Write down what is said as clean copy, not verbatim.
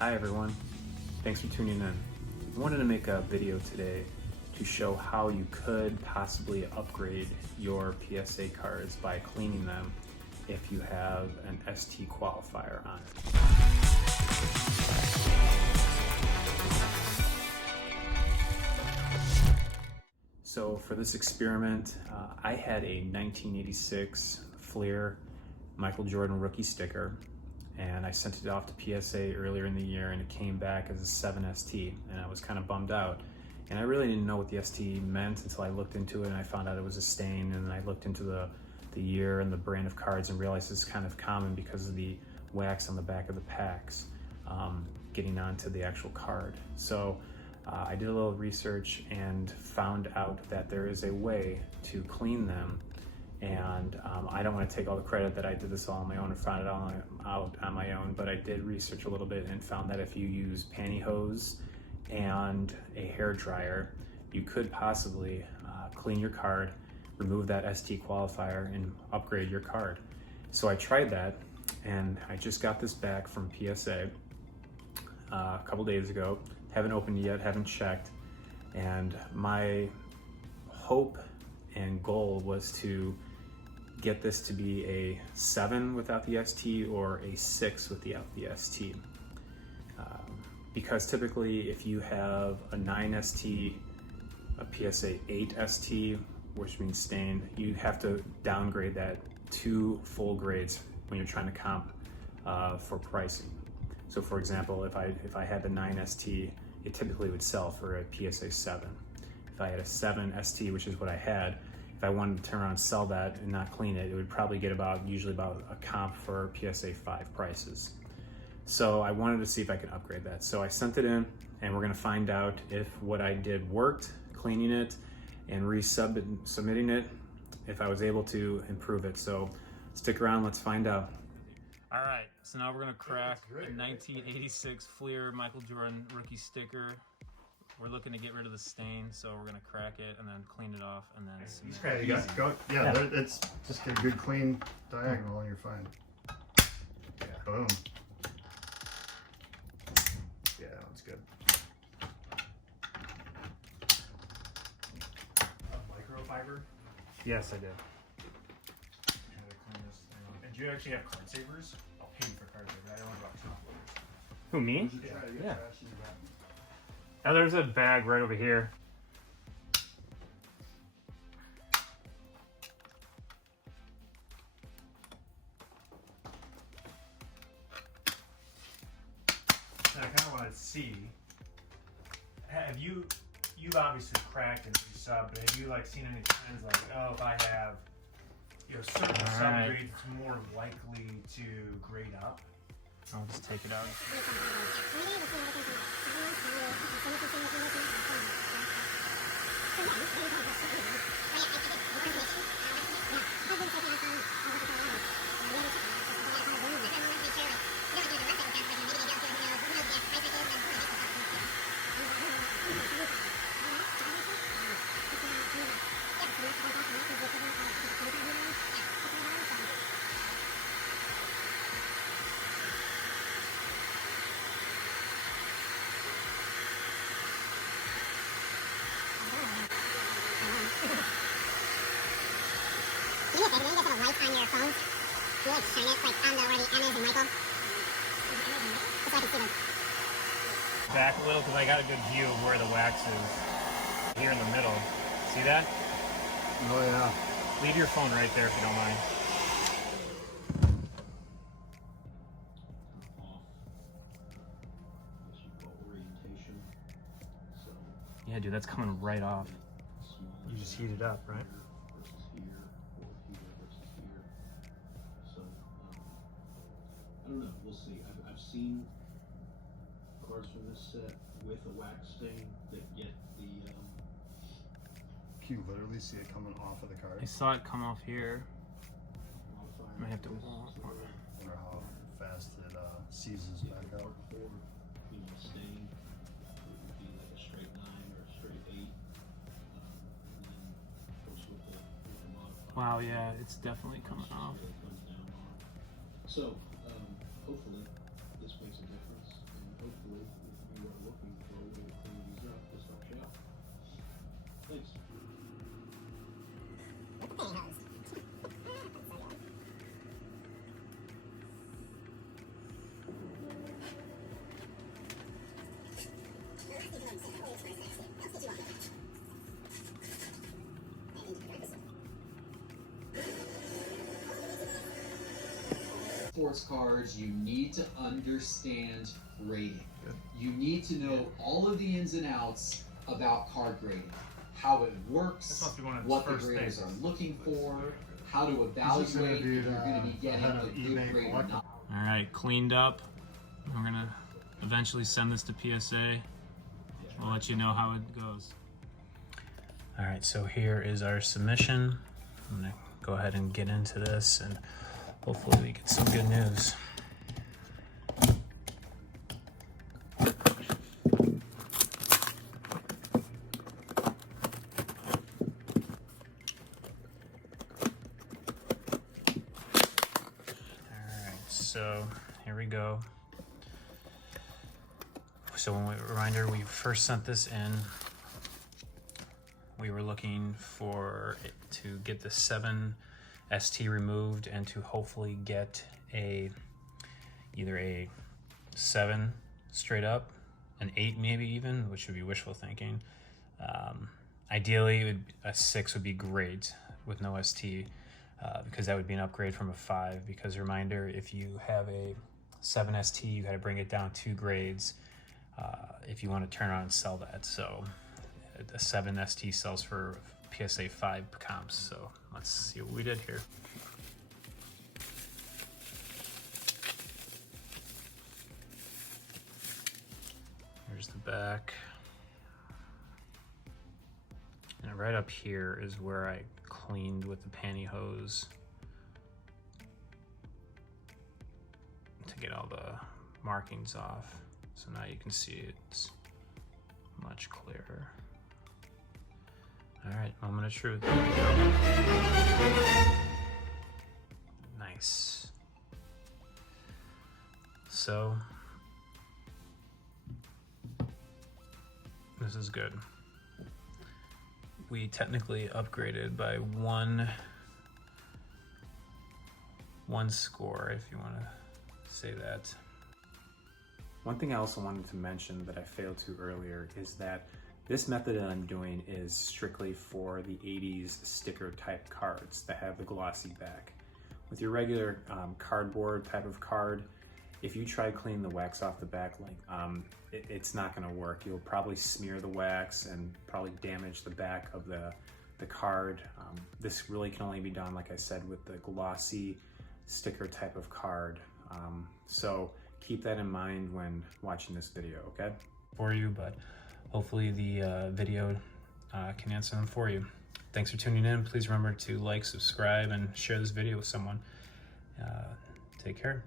Hi everyone, thanks for tuning in. I wanted to make a video today to show how you could possibly upgrade your PSA cards by cleaning them if you have an ST qualifier on it. So for this experiment, I had a 1986 Fleer Michael Jordan rookie sticker, and I sent it off to PSA earlier in the year, and it came back as a 7ST, and I was kind of bummed out. And I really didn't know what the ST meant until I looked into it and I found out it was a stain, and then I looked into the year and the brand of cards and realized it's kind of common because of the wax on the back of the packs getting onto the actual card. So I did a little research and found out that there is a way to clean them. And I don't want to take all the credit that I did this all on my own and found it all out on my own, but I did research a little bit and found that if you use pantyhose and a hair dryer, you could possibly clean your card, remove that ST qualifier, and upgrade your card. So I tried that, and I just got this back from PSA a couple days ago. Haven't opened it yet, haven't checked, and my hope and goal was to get this to be a 7 without the ST or a 6 without the ST. Because typically if you have a 9 ST, a PSA 8 ST, which means stain, you have to downgrade that 2 full grades when you're trying to comp for pricing. So for example, if I had the 9 ST, it typically would sell for a PSA 7. If I had a 7 ST, which is what I had, if I wanted to turn around and sell that and not clean it, it would probably get usually about a comp for PSA 5 prices. So I wanted to see if I could upgrade that. So I sent it in, and we're gonna find out if what I did worked, cleaning it and resubmitting it, if I was able to improve it. So stick around, let's find out. All right, so now we're gonna crack a 1986 Fleer Michael Jordan rookie sticker. We're looking to get rid of the stain, so we're gonna crack it and then clean it off and then submit. There you go. Yeah, it's just get a good clean diagonal and you're fine. Yeah. Boom. Yeah, that one's good. Microfiber? Yes, I did. And do you actually have card savers? I'll pay you for card savers. I don't know about top loaders. Who, me? Yeah. Oh, there's a bag right over here. I kind of want to see. Have you've obviously cracked and resub, but have you like seen any trends like, oh, if I have certain subgrades, it's more likely to grade up? I'll just take it out. On your phone, you like shine it like on where the N is in Michael. Just so I can see them. Back a little because I got a good view of where the wax is here in the middle. See that? Oh yeah. Leave your phone right there if you don't mind. Yeah, dude, that's coming right off. You just heat it up, right? I don't know, we'll see. I've seen cards from this set with a wax stain that get the Can you literally see it coming off of the card? I saw it come off here. modifier. I might have to. I wonder how fast it seizes back up. Stain would be like a straight 9 or a straight 8. And then of course with the modifier. Wow, yeah, it's definitely coming off. So hopefully this makes a difference, and sports cards, you need to understand grading. You need to know all of the ins and outs about card grading, how it works, what the graders are looking for, how to evaluate if you're going to be getting a good grade or not. All right, cleaned up. We're gonna eventually send this to PSA. We'll let you know how it goes. All right, so here is our submission. I'm gonna go ahead and get into this, and hopefully we get some good news. So here we go. So reminder, we first sent this in. We were looking for it to get the 7 ST removed and to hopefully get either a 7 straight up, an 8 maybe even, which would be wishful thinking. Ideally, a 6 would be great with no ST. Because that would be an upgrade from a 5. Because reminder, if you have a 7 ST, you got to bring it down 2 grades if you want to turn on and sell that. So a 7 ST sells for PSA 5 comps. So let's see what we did here. Here's the back. And right up here is where I cleaned with the pantyhose to get all the markings off. So now you can see it's much clearer. All right, moment of truth. There we go. Nice. So this is good. We technically upgraded by one score, if you want to say that. One thing I also wanted to mention that I failed to earlier is that this method that I'm doing is strictly for the 80s sticker type cards that have the glossy back. With your regular cardboard type of card, if you try cleaning the wax off the back, it's not going to work. You'll probably smear the wax and probably damage the back of the card. This really can only be done, like I said, with the glossy sticker type of card. So keep that in mind when watching this video, okay? For you, but hopefully the video can answer them for you. Thanks for tuning in. Please remember to like, subscribe, and share this video with someone. Take care.